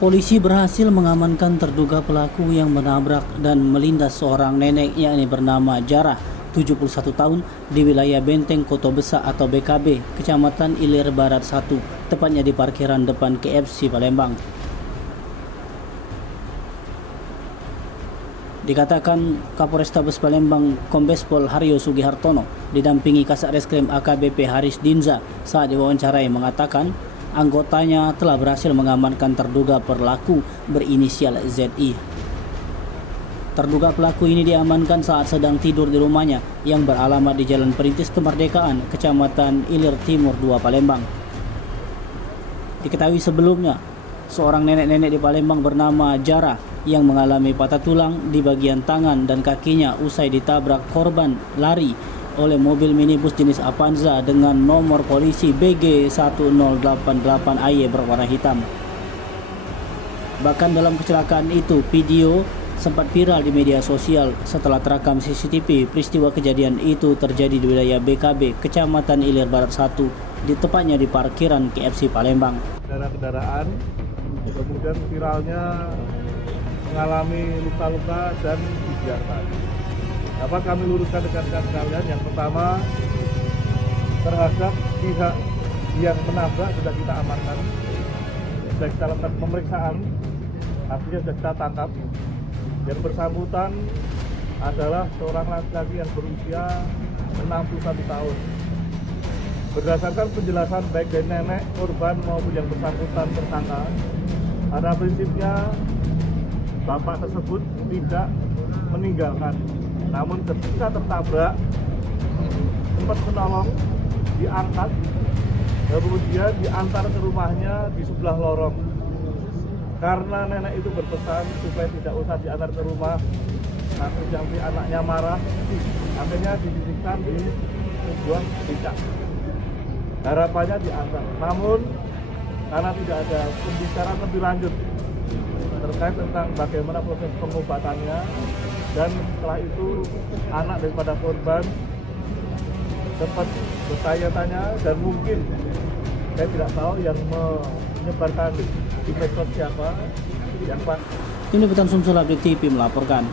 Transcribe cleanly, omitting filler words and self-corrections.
Polisi berhasil mengamankan terduga pelaku yang menabrak dan melindas seorang nenek yakni bernama Jarah, 71 tahun di wilayah Benteng Koto Besa atau BKB, Kecamatan Ilir Barat 1, tepatnya di parkiran depan KFC Palembang. Dikatakan Kapolrestabes Palembang Kombes Pol Haryo Sugihartono didampingi Kasat Reskrim AKBP Haris Dinza saat diwawancarai mengatakan anggotanya telah berhasil mengamankan terduga pelaku berinisial ZI. Terduga pelaku ini diamankan saat sedang tidur di rumahnya yang beralamat di Jalan Perintis Kemerdekaan, Kecamatan Ilir Timur 2 Palembang. Diketahui sebelumnya, seorang nenek-nenek di Palembang bernama Jarah yang mengalami patah tulang di bagian tangan dan kakinya usai ditabrak korban lari oleh mobil minibus jenis Avanza dengan nomor polisi BG 1088AY berwarna hitam. Bahkan dalam kecelakaan itu, video sempat viral di media sosial setelah terekam CCTV. Peristiwa kejadian itu terjadi di wilayah BKB, Kecamatan Ilir Barat 1, tepatnya di parkiran KFC Palembang. Kendaraan, kemudian viralnya mengalami luka-luka dan dibiarkan. Dapat kami luruskan rekan-rekan sekalian. Yang pertama, terhadap pihak yang menabrak sudah kita amankan, sudah kita lakukan pemeriksaan, artinya sudah kita tangkap. Yang bersangkutan adalah seorang laki-laki yang berusia 61 tahun. Berdasarkan penjelasan baik dari nenek korban maupun yang bersangkutan tersangka, pada prinsipnya bapak tersebut tidak meninggalkan. Namun ketika tertabrak, sempat menolong, diangkat, kemudian diantar ke rumahnya di sebelah lorong. Karena nenek itu berpesan supaya tidak usah diantar ke rumah, nanti sampai anaknya marah, akhirnya dititipkan di tujuan becak. Harapannya diantar. Namun karena tidak ada pembicaraan lebih lanjut terkait tentang bagaimana proses pengobatannya, dan setelah itu anak daripada korban sempat bertanya-tanya dan mungkin saya tidak tahu yang menyebarkan di medsos siapa yang Tim Liputan Sumsel Update TV melaporkan.